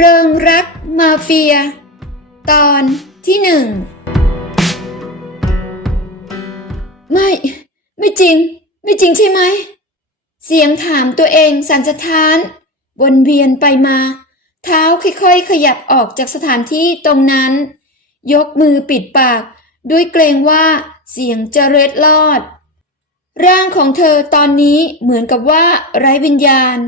เริงรักมาเฟีย ตอนที่หนึ่งไม่ ไม่จริง ไม่จริงใช่ไหม เสียงถามตัวเองสันสะท้าน วนเวียนไปมา เท้าค่อยๆ ขยับออกจากสถานที่ตรงนั้น ยกมือปิดปาก ด้วยเกรงว่าเสียงจะเร็ดลอด ร่างของเธอตอนนี้เหมือนกับว่าไร้วิญญาณ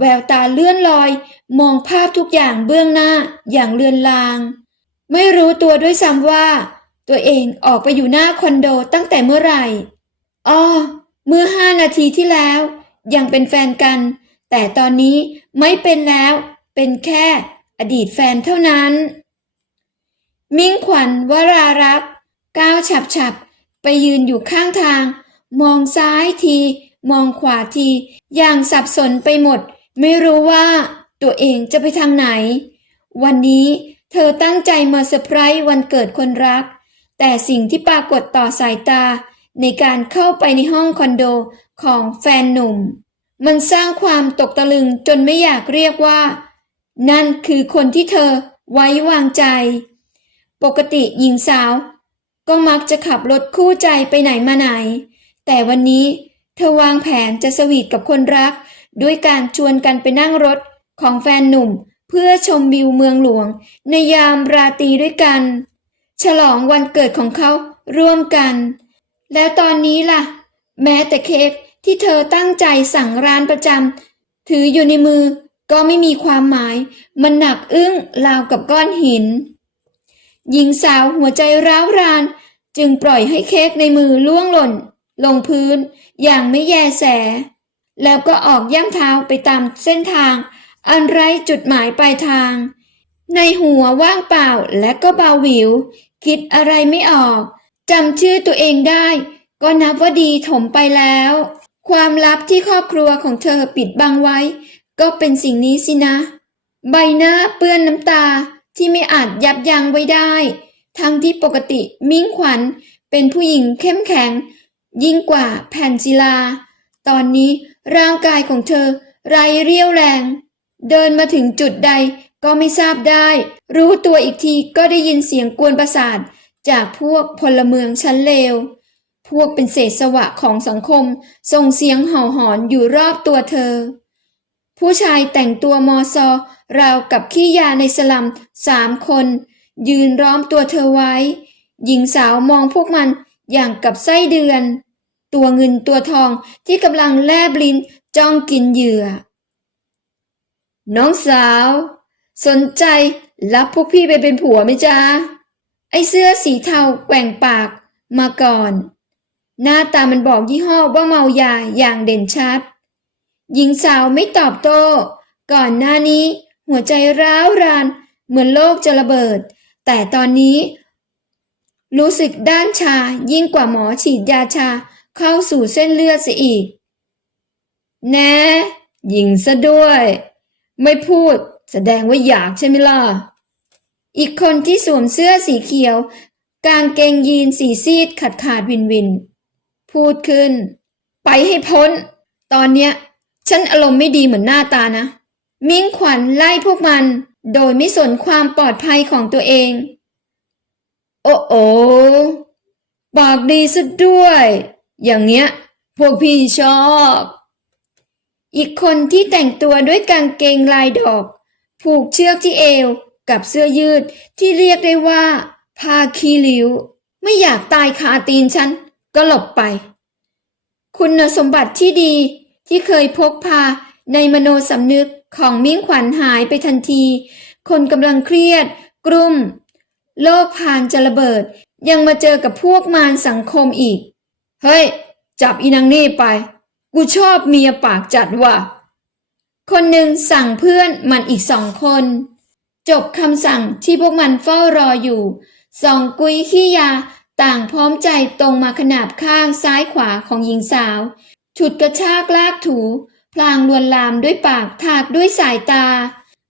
แววตาเลื่อนลอย มองภาพทุกอย่างเบื้องหน้าอย่างเลือนลาง ไม่รู้ตัวด้วยซ้ำว่า ตัวเองออกไปอยู่หน้าคอนโดตั้งแต่เมื่อไหร่อ้อเมื่อห้านาทีที่แล้ว ยังเป็นแฟนกัน แต่ตอนนี้ไม่เป็นแล้ว เป็นแค่อดีตแฟนเท่านั้น มิ่งขวัญวรารักษ์ก้าวฉับฉับไปยืนอยู่ข้างทาง มองซ้ายที มองขวาที อย่างสับสนไปหมด ไม่รู้ว่าตัวเองจะไปทางไหน วันนี้เธอตั้งใจมาเซอร์ไพรส์วันเกิดคนรัก แต่สิ่งที่ปรากฏต่อสายตาในการเข้าไปในห้องคอนโดของแฟนหนุ่ม มันสร้างความตกตะลึงจนไม่อยากเรียกว่า นั่นคือคนที่เธอไว้วางใจ ปกติหญิงสาว ก็มักจะขับรถคู่ใจไปไหนมาไหน แต่วันนี้เธอวางแผนจะสวีทกับคนรัก ด้วยการชวนกันไปนั่งรถของแฟนหนุ่ม เพื่อชมวิวเมืองหลวง ในยามราตรีด้วยกัน ฉลองวันเกิดของเขาร่วมกัน แล้วตอนนี้ล่ะ แม้แต่เค้กที่เธอตั้งใจสั่งร้านประจำถืออยู่ในมือก็ไม่มีความหมาย มันหนักอึ้งราวกับก้อนหิน หญิงสาวหัวใจร้าวราน จึงปล่อยให้เค้กในมือล่วงหล่น ลงพื้นอย่างไม่แยแส แล้วก็ออกย่ำเท้าไปตามเส้นทาง อันไรจุดหมายปลายทาง ในหัวว่างเปล่าและก็เบาหวิว คิดอะไรไม่ออกจำชื่อตัวเองได้ ก็นับว่าดีถมไปแล้ว ความลับที่ครอบครัวของเธอปิดบังไว้ ก็เป็นสิ่งนี้สินะ ใบหน้าเปื้อนน้ำตาที่ไม่อาจยับยั้งไว้ได้ ทั้งที่ปกติมิ่งขวัญเป็นผู้หญิงเข้มแข็ง ยิ่งกว่าแผ่นศิลา ตอนนี้ ร่างกายของเธอ ไรเรี่ยวแรง เดินมาถึงจุดใดก็ไม่ทราบได้ รู้ตัวอีกทีก็ได้ยินเสียงกวนประสาท จากพวกพลเมืองชั้นเลว พวกเป็นเศษสวะของสังคม ส่งเสียงเห่าหอนอยู่รอบตัวเธอ ผู้ชายแต่งตัวมอซอราวกับขี้ยาในสลัมสามคน ยืนล้อมตัวเธอไว้ หญิงสาวมองพวกมันอย่างกับไส้เดือน ตัวเงินตัวทองที่กำลังแลบลิ้นจ้องกินเหยื่อ น้องสาว สนใจรับพวกพี่ไปเป็นผัวไหมจ๊ะ ไอเสื้อสีเทาแกว่งปากมาก่อน หน้าตามันบอกยี่ห้อว่าเมายาอย่างเด่นชัด หญิงสาวไม่ตอบโต้ ก่อนหน้านี้หัวใจร้าวรานเหมือนโลกจะระเบิด แต่ตอนนี้ รู้สึกด้านชายิ่งกว่าหมอฉีดยาชา เข้าสู่เส้นเลือดเสียอีก แน่หญิงซะด้วย ไม่พูดแสดงว่าอยากใช่ไหมล่ะ อีกคนที่สวมเสื้อสีเขียว กางเกงยีนสีซีดขาดขาดวินวิน พูดขึ้น ไปให้พ้น ตอนเนี้ย ฉันอารมณ์ไม่ดีเหมือนหน้าตานะ มิ่งขวัญไล่พวกมัน โดยไม่สนความปลอดภัยของตัวเอง โอ้โอปากดีซะด้วย อย่างเงี้ย พวกพี่ชอบ อีกคนที่แต่งตัวด้วยกางเกงลายดอก ผูกเชือกที่เอวกับเสื้อยืดที่เรียกได้ว่าผ้าคีริ้ว ไม่อยากตายคาตีนฉัน ก็หลบไป คุณสมบัติที่ดีที่เคยพกพาในมโนสำนึกของมิ่งขวัญหายไปทันที คนกำลังเครียดกรุ่ม โลกพานจะระเบิด ยังมาเจอกับพวกมารสังคมอีก เฮ้ย จับอีนางนี่ไป กูชอบเมียปากจัดว่ะ คนหนึ่งสั่งเพื่อนมันอีกสองคน จบคำสั่งที่พวกมันเฝ้ารออยู่สองกุยขี้ยาต่างพร้อมใจตรงมาขนาบข้างซ้ายขวาของหญิงสาว ฉุดกระชากลากถู พลางลวนลามด้วยปากถากด้วยสายตา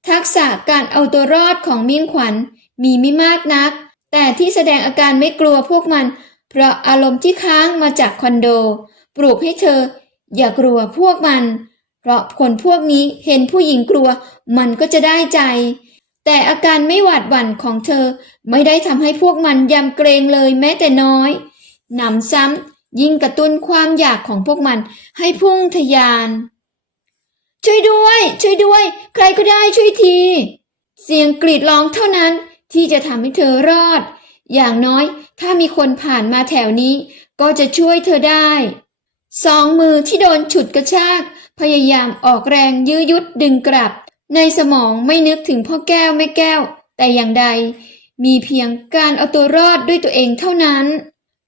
ทักษะการเอาตัวรอดของมิ่งขวัญมีไม่มากนัก แต่ที่แสดงอาการไม่กลัวพวกมัน เพราะอารมณ์ที่ค้างมาจากคอนโด ปลูกให้เธอ อย่ากลัวพวกมัน เพราะคนพวกนี้เห็นผู้หญิงกลัว มันก็จะได้ใจ แต่อาการไม่หวาดหวั่นของเธอไม่ได้ทำให้พวกมันยำเกรงเลยแม้แต่น้อยหนำซ้ำยิ่งกระตุ้นความอยากของพวกมันให้พุ่งทะยาน ช่วยด้วย ช่วยด้วย ใครก็ได้ช่วยที เสียงกรีดร้องเท่านั้นที่จะทำให้เธอรอด อย่างน้อยถ้ามีคนผ่านมาแถวนี้ ก็จะช่วยเธอได้ สองมือที่โดนฉุดกระชาก พยายามออกแรงยื้อยุดดึงกลับ ในสมองไม่นึกถึงพ่อแก้วแม่แก้ว แต่อย่างใด มีเพียงการเอาตัวรอดด้วยตัวเองเท่านั้น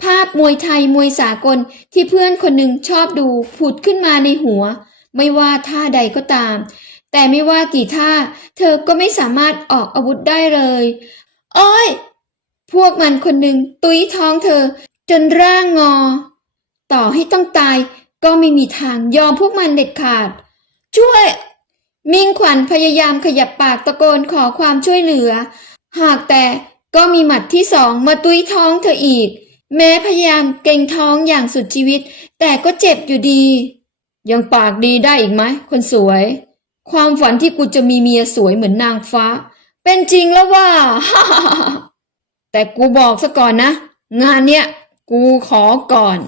ภาพมวยไทยมวยสากลที่เพื่อนคนหนึ่งชอบดูผุดขึ้นมาในหัว ไม่ว่าท่าใดก็ตาม แต่ไม่ว่ากี่ท่า เธอก็ไม่สามารถออกอาวุธได้เลย โอ้ย พวกมันคนหนึ่งตุ้ยท้องเธอ จนร่างงอ ต่อให้ต้องตายก็ไม่มีทางยอมพวกมันเด็ดขาด ช่วย มิงขวัญพยายามขยับปากตะโกนขอความช่วยเหลือ หากแต่ก็มีหมัดที่สองมาตุ้ยท้องเธออีก แม้พยายามเกรงท้องอย่างสุดชีวิต แต่ก็เจ็บอยู่ดี ยังปากดีได้อีกไหมคนสวย ความฝันที่กูจะมีเมียสวยเหมือนนางฟ้า เป็นจริงแล้วว่า แต่กูบอกซะก่อนนะ งานเนี้ยกูขอก่อน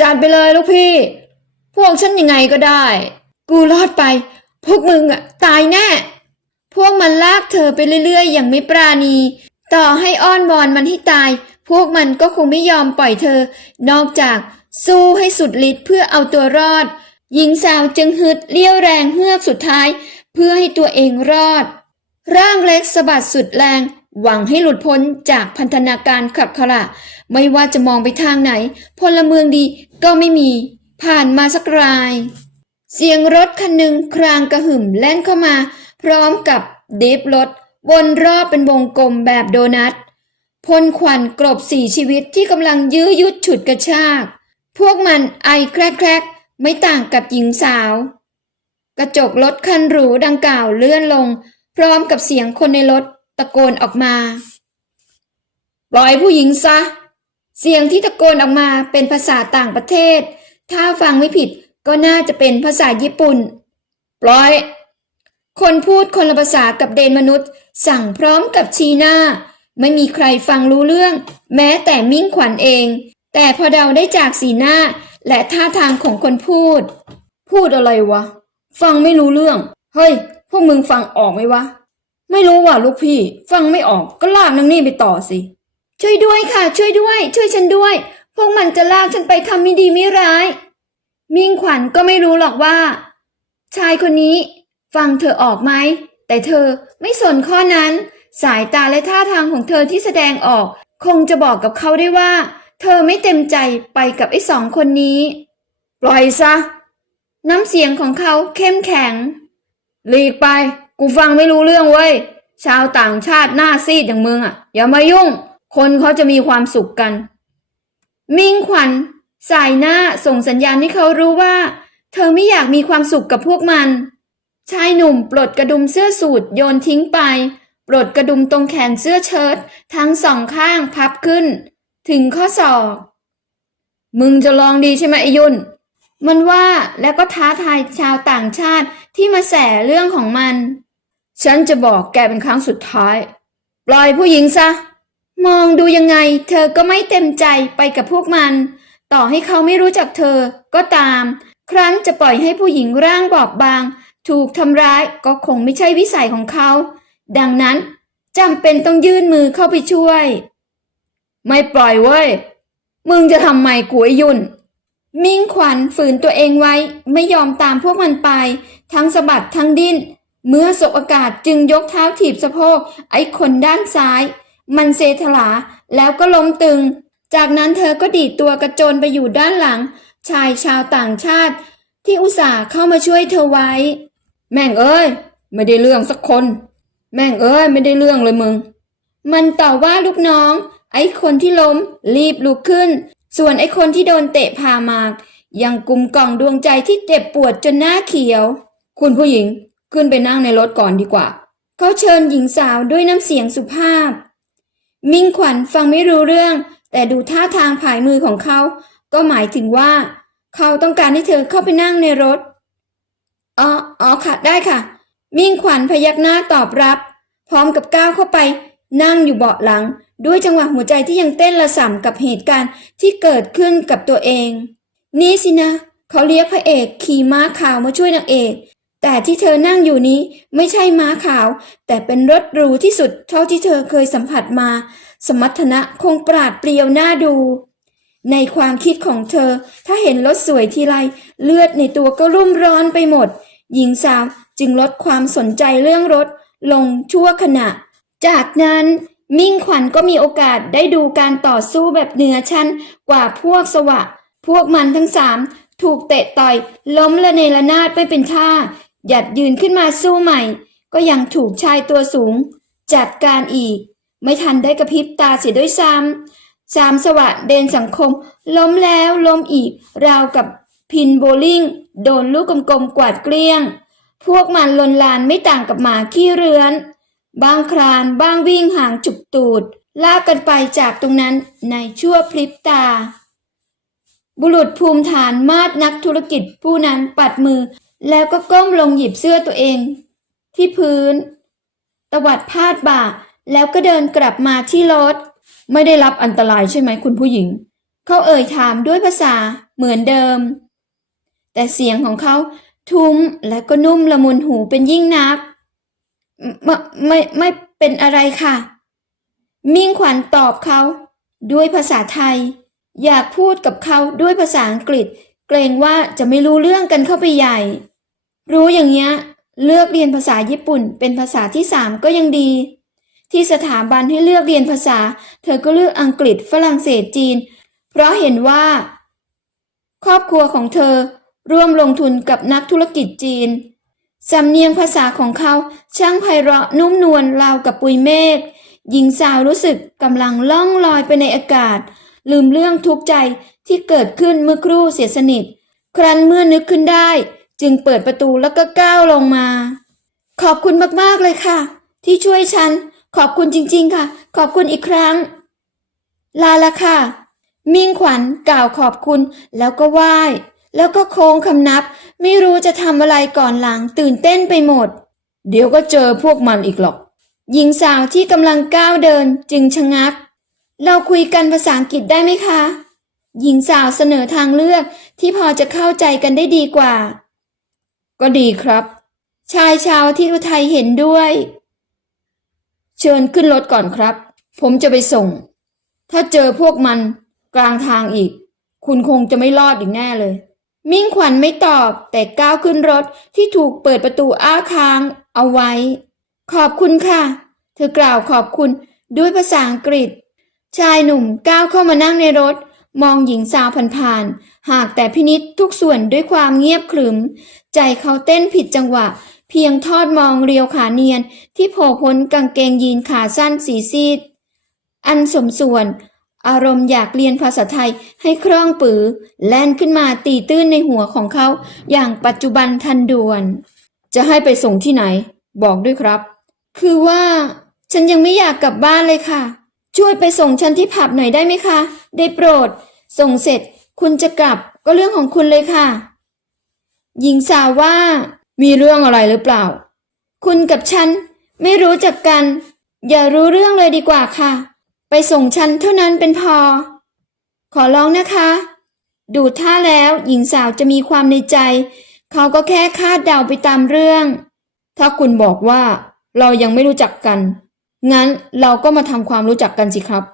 จัดไปเลยลูกพี่ พวกฉันยังไงก็ได้ กูรอดไป พวกมึงอะตายแน่ พวกมันลากเธอไปเรื่อยๆ อย่างไม่ปราณี ต่อให้อ้อนวอนมันให้ตาย พวกมันก็คงไม่ยอมปล่อยเธอ นอกจากสู้ให้สุดฤทธิ์เพื่อเอาตัวรอด หญิงสาวจึงฮึดเลี้ยวแรงเฮือกสุดท้าย เพื่อให้ตัวเองรอด ร่างเล็กสะบัดสุดแรง หวังให้หลุดพ้นจากพันธนาการขับขระไม่ว่าจะมองไปทางไหน พลเมืองดีก็ไม่มี ผ่านมาสักราย เสียงรถคันหนึ่งครางกระหึ่มแล่นเข้ามา พร้อมกับดิฟรถ วนรอบเป็นวงกลมแบบโดนัทพ่นควันกลบสี่ชีวิตที่กำลังยื้อยุดฉุดกระชาก พวกมันไอแครกๆ ไม่ต่างกับหญิงสาว กระจกรถคันหรูดังกล่าวเลื่อนลง พร้อมกับเสียงคนในรถ ตะโกนออกมา ปล่อยผู้หญิงซะ เสียงที่ตะโกนออกมาเป็นภาษาต่างประเทศ ถ้าฟังไม่ผิดก็น่าจะเป็นภาษาญี่ปุ่น ปล่อย คนพูดคนละภาษากับเดนมนุษย์ สั่งพร้อมกับชีหน้า ไม่มีใครฟังรู้เรื่อง แม้แต่มิ่งขวัญเอง แต่พอเดาได้จากสีหน้าและท่าทางของคนพูด พูดอะไรวะ ฟังไม่รู้เรื่อง เฮ้ย พวกมึงฟังออกไหมวะ ไม่รู้ว่ะลูกพี่ ฟังไม่ออกก็ลากนางนี่ไปต่อสิ ช่วยด้วยค่ะ ช่วยด้วย ช่วยฉันด้วย พวกมันจะลากฉันไปทำไม่ดีไม่ร้าย มิ่งขวัญก็ไม่รู้หรอกว่า ชายคนนี้ ฟังเธอออกไหม แต่เธอไม่สนข้อนั้น สายตาและท่าทางของเธอที่แสดงออก คงจะบอกกับเขาได้ว่า เธอไม่เต็มใจไปกับไอ้สองคนนี้ ปล่อยซะ น้ำเสียงของเขาเข้มแข็งหลีกไป กูฟังไม่รู้เรื่องเว้ย ชาวต่างชาติหน้าซีดอย่างมึงอะ อย่ามายุ่ง คนเขาจะมีความสุขกัน มิ่งขวัญสายหน้าส่งสัญญาณให้เขารู้ว่า เธอไม่อยากมีความสุขกับพวกมัน ชายหนุ่มปลดกระดุมเสื้อสูทโยนทิ้งไป ปลดกระดุมตรงแขนเสื้อเชิ้ตทั้งสองข้างพับขึ้น ถึงข้อศอกมึงจะลองดีใช่ไหมไอยุนมันว่าแล้วก็ท้าทายชาวต่างชาติที่มาแสเรื่องของมัน ฉันจะบอกแกเป็นครั้งสุดท้าย ปล่อยผู้หญิงซะ มองดูยังไง เธอก็ไม่เต็มใจไปกับพวกมัน ต่อให้เขาไม่รู้จักเธอก็ตาม ครั้นจะปล่อยให้ผู้หญิงร่างบอบบาง ถูกทำร้ายก็คงไม่ใช่วิสัยของเขา ดังนั้นจำเป็นต้องยื่นมือเข้าไปช่วย ไม่ปล่อยเว้ย มึงจะทำไมกูไอ้ยุ่น มิ่งขวัญฝืนตัวเองไว้ไม่ยอมตามพวกมันไป ทั้งสะบัดทั้งดิ้น เมื่อสบโอกาสจึงยกเท้าถีบสะโพกไอ้คนด้านซ้าย มันเซถลาแล้วก็ล้มตึง จากนั้นเธอก็ดีดตัวกระโจนไปอยู่ด้านหลัง ชายชาวต่างชาติ ที่อุตส่าห์เข้ามาช่วยเธอไว้ แม่งเอ้ย ไม่ได้เรื่องสักคน แม่งเอ้ย ไม่ได้เรื่องเลยมึง มันต่อว่าลูกน้อง ไอ้คนที่ล้ม รีบลุกขึ้น ส่วนไอ้คนที่โดนเตะพามาก ยังกุมกล่องดวงใจที่เจ็บปวดจนหน้าเขียว คุณผู้หญิง ขึ้นไปนั่งในรถก่อนดีกว่า เขาเชิญหญิงสาวด้วยน้ำเสียงสุภาพ มิ่งขวัญฟังไม่รู้เรื่อง แต่ดูท่าทางผายมือของเขา ก็หมายถึงว่า เขาต้องการให้เธอเข้าไปนั่งในรถ อ๋ออ๋อค่ะ ได้ค่ะ มิ่งขวัญพยักหน้าตอบรับ พร้อมกับก้าวเข้าไป นั่งอยู่เบาะหลัง ด้วยจังหวะหัวใจที่ยังเต้นระส่ำกับเหตุการณ์ที่เกิดขึ้นกับตัวเอง นี่สินะ เขาเรียกพระเอกขี่ม้าขาวมาช่วยนางเอก แต่ที่เธอนั่งอยู่นี้ไม่ใช่ม้าขาว แต่เป็นรถหรูที่สุดเท่าที่เธอเคยสัมผัสมา สมรรถนะคงปราดเปรียวน่าดู ในความคิดของเธอ ถ้าเห็นรถสวยทีไรเลือดในตัวก็รุ่มร้อนไปหมด หญิงสาวจึงลดความสนใจเรื่องรถลงชั่วขณะ จากนั้นมิ่งขวัญก็มีโอกาสได้ดูการต่อสู้แบบเหนือชั้นกว่าพวกสวะ พวกมันทั้งสามถูกเตะต่อยล้มละเนระนาดไม่เป็นท่า หยัดยืนขึ้นมาสู้ใหม่ ก็ยังถูกชายตัวสูง จัดการอีก ไม่ทันได้กระพริบตาเสียด้วยซ้ำสามสวะเดนสังคม ล้มแล้วล้มอีก ราวกับพินโบลิ่ง โดนลูกกลมๆกวาดเกลี้ยง พวกมันลนลานไม่ต่างกับหมาขี้เรือน บางคลานบ้างวิ่งห่างจุกตูด ลากกันไปจากตรงนั้นในชั่วพริบตาบุรุษภูมิฐานมาดนักธุรกิจผู้นั้นปัดมือ แล้วก็ก้มลงหยิบเสื้อตัวเอง ที่พื้น ตวัดพาดบ่า แล้วก็เดินกลับมาที่รถ ไม่ได้รับอันตรายใช่ไหมคุณผู้หญิง เขาเอ่ยถามด้วยภาษาเหมือนเดิม แต่เสียงของเขาทุ้มและก็นุ่มละมุนหูเป็นยิ่งนัก ไม่ไม่ไม่เป็นอะไรค่ะ มิ่งขวัญตอบเขาด้วยภาษาไทย อยากพูดกับเขาด้วยภาษาอังกฤษ เกรงว่าจะไม่รู้เรื่องกันเข้าไปใหญ่ รู้อย่างเงี้ย เลือกเรียนภาษาญี่ปุ่น เป็นภาษาที่สามก็ยังดี ที่สถาบันให้เลือกเรียนภาษา เธอก็เลือกอังกฤษฝรั่งเศสจีน เพราะเห็นว่า ครอบครัวของเธอร่วมลงทุนกับนักธุรกิจจีนสำเนียงภาษาของเขาช่างไพเราะนุ่มนวลราวกับปุยเมฆหญิงสาวรู้สึกกำลังล่องลอยไปในอากาศ ลืมเรื่องทุกข์ใจ ที่เกิดขึ้นเมื่อครู่เสียสนิท ครั้นเมื่อนึกขึ้นได้ จึงเปิดประตูแล้วก็ก้าวลงมา ขอบคุณมากๆเลยค่ะ ที่ช่วยฉัน ขอบคุณจริง ๆ ค่ะ ขอบคุณอีกครั้ง ลาละค่ะ มิ่งขวัญกล่าวขอบคุณแล้วก็ไหว้แล้วก็โค้งคำนับ ไม่รู้จะทำอะไรก่อนหลังตื่นเต้นไปหมด เดี๋ยวก็เจอพวกมันอีกหรอก หญิงสาวที่กำลังก้าวเดินจึงชะงัก เราคุยกันภาษาอังกฤษได้ไหมคะ หญิงสาวเสนอทางเลือกที่พอจะเข้าใจกันได้ดีกว่า ก็ดีครับ ชายชาวที่อุทัยเห็นด้วย เชิญขึ้นรถก่อนครับ ผมจะไปส่ง ถ้าเจอพวกมันกลางทางอีก คุณคงจะไม่รอดอีกแน่เลย มิ่งขวัญไม่ตอบแต่ก้าวขึ้นรถที่ถูกเปิดประตูอ้าค้างเอาไว้ ขอบคุณค่ะ เธอกล่าวขอบคุณด้วยภาษาอังกฤษ ชายหนุ่มก้าวเข้ามานั่งในรถ มองหญิงสาวผ่านๆหากแต่พินิษทุกส่วนด้วยความเงียบขรึม ใจเขาเต้นผิดจังหวะ เพียงทอดมองเรียวขาเนียน ที่โผล่พ้นกางเกงยีนขาสั้นสีซีด อันสมส่วน อารมณ์อยากเรียนภาษาไทยให้คล่องปือ แล่นขึ้นมาตีตื้นในหัวของเขา อย่างปัจจุบันทันด่วน จะให้ไปส่งที่ไหน บอกด้วยครับ คือว่า ฉันยังไม่อยากกลับบ้านเลยค่ะ ช่วยไปส่งฉันที่ผับหน่อยได้ไหมคะ ได้โปรด ส่งเสร็จ คุณจะกลับก็เรื่องของคุณเลยค่ะ หญิงสาวว่ามีเรื่องอะไรหรือเปล่า คุณกับฉันไม่รู้จักกัน อย่ารู้เรื่องเลยดีกว่าค่ะ ไปส่งฉันเท่านั้นเป็นพอ ขอร้องนะคะ ดูท่าแล้วหญิงสาวจะมีความในใจ เขาก็แค่คาดเดาไปตามเรื่อง ถ้าคุณบอกว่าเรายังไม่รู้จักกัน งั้นเราก็มาทำความรู้จักกันสิครับ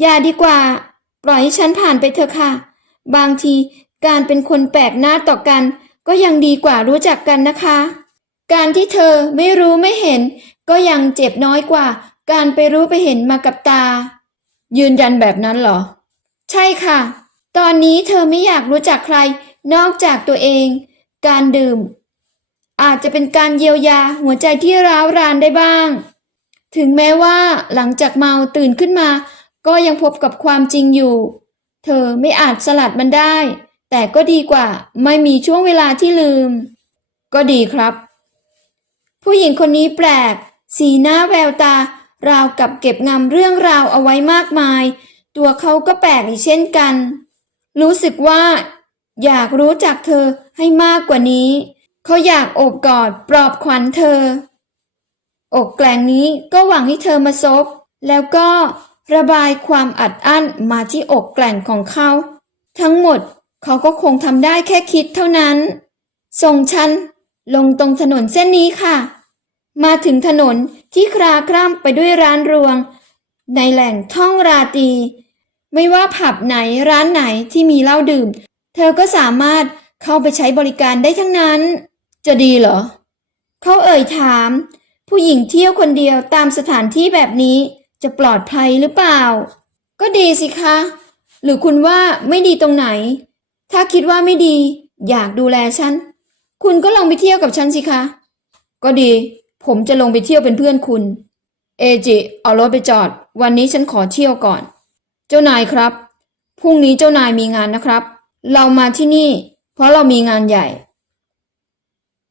อย่าดีกว่า ปล่อยให้ฉันผ่านไปเถอะค่ะ บางทีการเป็นคนแปลกหน้าต่อกัน ก็ยังดีกว่ารู้จักกันนะคะ การที่เธอไม่รู้ไม่เห็น ก็ยังเจ็บน้อยกว่า การไปรู้ไปเห็นมากับตา ยืนยันแบบนั้นเหรอ ใช่ค่ะ ตอนนี้เธอไม่อยากรู้จักใคร นอกจากตัวเอง การดื่มอาจจะเป็นการเยียวยาหัวใจที่ร้าวรานได้บ้าง ถึงแม้ว่าหลังจากเมาตื่นขึ้นมา ก็ยังพบกับความจริงอยู่ เธอไม่อาจสลัดมันได้ แต่ก็ดีกว่าไม่มีช่วงเวลาที่ลืม ก็ดีครับ ผู้หญิงคนนี้แปลก สีหน้าแววตา ราวกับเก็บงำเรื่องราวเอาไว้มากมาย ตัวเขาก็แปลกอีกเช่นกัน รู้สึกว่า อยากรู้จักเธอให้มากกว่านี้ เขาอยากโอบกอดปลอบขวัญเธอ อกแกลงนี้ก็หวังให้เธอมาซบ แล้วก็ระบายความอัดอั้นมาที่อกแกล่งของเขา ทั้งหมดเขาก็คงทำได้แค่คิดเท่านั้น ส่งฉันลงตรงถนนเส้นนี้ค่ะ มาถึงถนนที่คลาคร่ำไปด้วยร้านรวง ในแหล่งท่องราตรีไม่ว่าผับไหนร้านไหนที่มีเหล้าดื่ม เธอก็สามารถเข้าไปใช้บริการได้ทั้งนั้น จะดีเหรอ เขาเอ่ยถาม ผู้หญิงเที่ยวคนเดียวตามสถานที่แบบนี้จะปลอดภัยหรือเปล่า ก็ดีสิคะ หรือคุณว่าไม่ดีตรงไหน ถ้าคิดว่าไม่ดี อยากดูแลฉัน คุณก็ลองไปเที่ยวกับฉันสิคะ ก็ดี ผมจะลงไปเที่ยวเป็นเพื่อนคุณ เอจิเอารถไปจอด วันนี้ฉันขอเที่ยวก่อน เจ้านายครับ พรุ่งนี้เจ้านายมีงานนะครับ เรามาที่นี่ เพราะเรามีงานใหญ่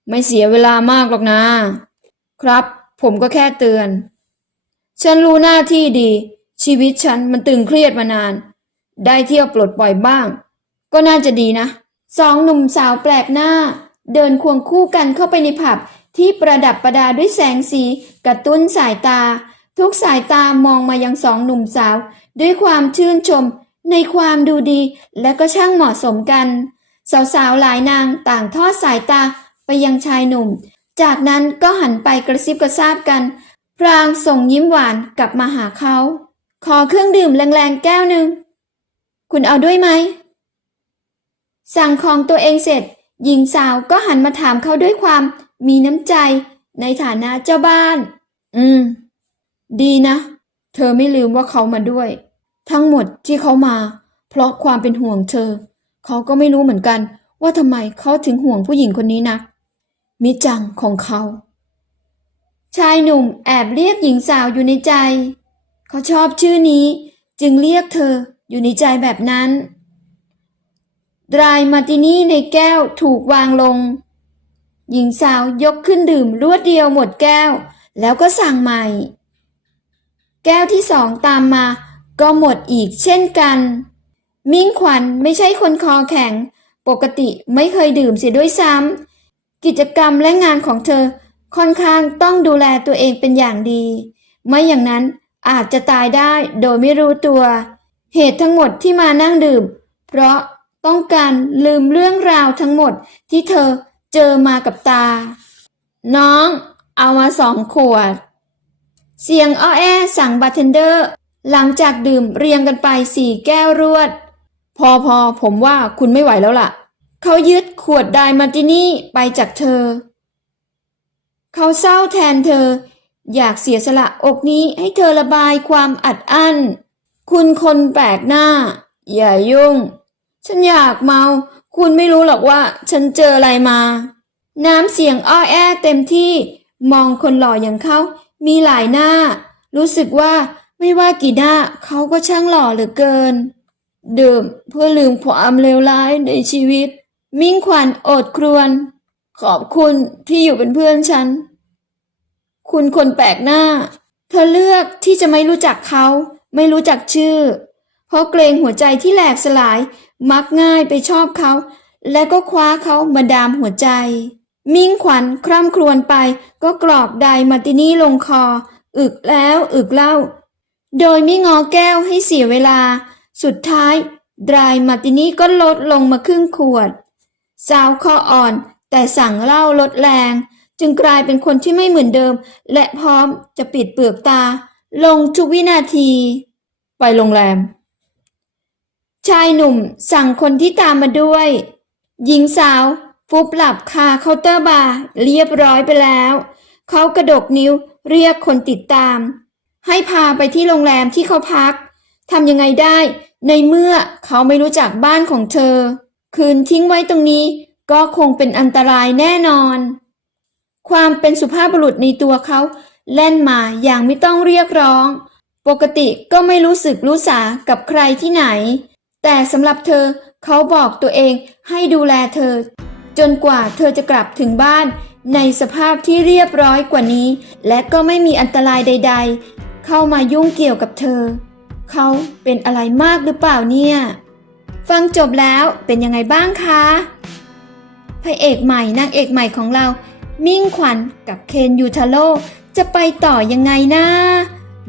ไม่เสียเวลามากหรอกนะ ครับ ผมก็แค่เตือน ฉันรู้หน้าที่ดี ชีวิตฉันมันตึงเครียดมานาน ได้เที่ยวปลดปล่อยบ้าง ก็น่าจะดีนะ สองหนุ่มสาวแปลกหน้า เดินควงคู่กันเข้าไปในผับ ที่ประดับประดาด้วยแสงสีกระตุ้นสายตา ทุกสายตามองมายังสองหนุ่มสาว ด้วยความชื่นชม ในความดูดีและก็ช่างเหมาะสมกัน สาวๆหลายนางต่างทอดสายตาไปยังชายหนุ่ม จากนั้นก็หันไปกระซิบกระซาบกัน พรางส่งยิ้มหวานกลับมาหาเขา ขอเครื่องดื่มแรงๆแก้วหนึ่ง คุณเอาด้วยไหม สั่งของตัวเองเสร็จ หญิงสาวก็หันมาถามเขาด้วยความมีน้ำใจในฐานะเจ้าบ้าน อืม ดีนะ เธอไม่ลืมว่าเขามาด้วย ทั้งหมดที่เขามา เพราะความเป็นห่วงเธอ เขาก็ไม่รู้เหมือนกัน ว่าทำไมเขาถึงห่วงผู้หญิงคนนี้นัก มิจังของเขา ชายหนุ่มแอบเรียกหญิงสาวอยู่ในใจ เขาชอบชื่อนี้จึงเรียกเธออยู่ในใจแบบนั้น ดรายมาตินี่ในแก้วถูกวางลง หญิงสาวยกขึ้นดื่มรวดเดียวหมดแก้ว แล้วก็สั่งใหม่ แก้วที่สองตามมาก็หมดอีกเช่นกัน มิ่งขวัญไม่ใช่คนคอแข็ง ปกติไม่เคยดื่มเสียด้วยซ้ำ กิจกรรมและงานของเธอค่อนข้างต้องดูแลตัวเองเป็นอย่างดี ไม่อย่างนั้นอาจจะตายได้โดยไม่รู้ตัว เหตุทั้งหมดที่มานั่งดื่ม เพราะต้องการลืมเรื่องราวทั้งหมดที่เธอเจอมากับตา น้องเอามาสองขวด เสียงอ้อแอสั่งบาร์เทนเดอร์ หลังจากดื่มเรียงกันไปสี่แก้วรวด พอพอผมว่าคุณไม่ไหวแล้วล่ะ เขายึดขวดไดายมาร์ตินี่ไปจากเธอ เขาเศร้าแทนเธอ อยากเสียสละอกนี้ให้เธอระบายความอัดอั้น คุณคนแปลกหน้า อย่ายุ่ง ฉันอยากเมา คุณไม่รู้หรอกว่าฉันเจออะไรมา น้ำเสียงอ้อแอเต็มที่มองคนหล่ออย่างเขา มีหลายหน้า รู้สึกว่าไม่ว่ากี่หน้าเขาก็ช่างหล่อเหลือเกิน เดื่มเพื่อลืมความเลวร้ายในชีวิต มิ่งขวัญโอดครวญขอบคุณที่อยู่เป็นเพื่อนฉัน คุณคนแปลกหน้า เธอเลือกที่จะไม่รู้จักเขา ไม่รู้จักชื่อ เพราะเกรงหัวใจที่แหลกสลาย มักง่ายไปชอบเขา และก็คว้าเขามาดามหัวใจ มิ่งขวัญคร่ำครวญไปก็กรอกไดมาร์ตินี่ลงคอ อึกแล้วอึกเล่า โดยไม่งอแก้วให้เสียเวลา สุดท้าย ดรายมาร์ตินี่ก็ลดลงมาครึ่งขวด สาวคออ่อน แต่สั่งเหล้าลดแรง จึงกลายเป็นคนที่ไม่เหมือนเดิม และพร้อมจะปิดเปลือกตา ลงทุกวินาที ไปโรงแรม ชายหนุ่มสั่งคนที่ตามมาด้วย หญิงสาว ฟุบหลับคาเคาน์เตอร์บาร์เรียบร้อยไปแล้ว เขากระดกนิ้วเรียกคนติดตาม ให้พาไปที่โรงแรมที่เขาพักทำยังไงได้ ในเมื่อเขาไม่รู้จักบ้านของเธอ คืนทิ้งไว้ตรงนี้ก็คงเป็นอันตรายแน่นอน ความเป็นสุภาพบุรุษในตัวเขาแล่นมาอย่างไม่ต้องเรียกร้อง ปกติก็ไม่รู้สึกรู้สากับใครที่ไหน แต่สำหรับเธอเขาบอกตัวเองให้ดูแลเธอ จนกว่าเธอจะกลับถึงบ้านในสภาพที่เรียบร้อยกว่านี้ และก็ไม่มีอันตรายใด ๆ เข้ามายุ่งเกี่ยวกับเธอ เขาเป็นอะไรมากหรือเปล่าเนี่ย ฟังจบแล้วเป็นยังไงบ้างคะพระเอกใหม่นางเอกใหม่ของเรา มิ่งขวัญกับเคนยูทาโร่จะไปต่อยังไงนะ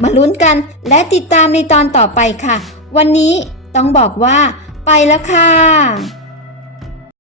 มาลุ้นกันและติดตามในตอนต่อไปค่ะ วันนี้ต้องบอกว่าไปแล้วค่ะ